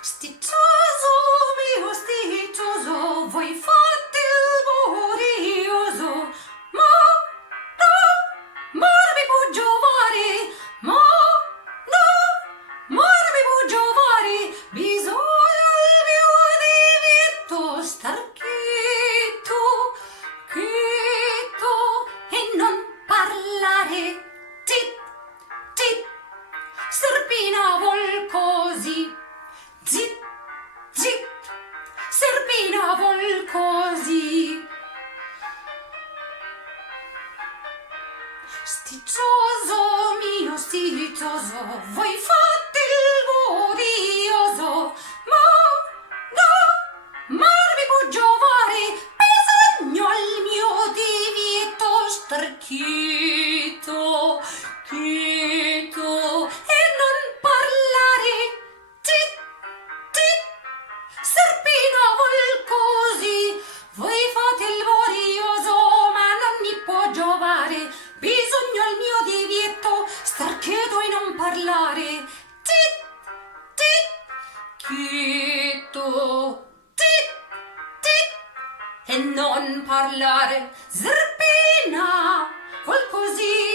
Sticioso mio sticioso, voi fate il borioso, ma no, mi può giovare, ma no, mi può giovare, bisogna il mio divetto star quieto e non parlare. Tit, tit, Serpina vol così. Zip, zip, Serpina vol così. Sticioso mio sticioso, voi fate il borioso, ma no, mi può giovare, bisogna al mio divieto star quieto e non parlare. Serpina vol così, voi fate il borioso, ma non mi può giovare, bisogna al mio divieto star quieto e non parlare. Quieto, e non parlare. Serpina vol così.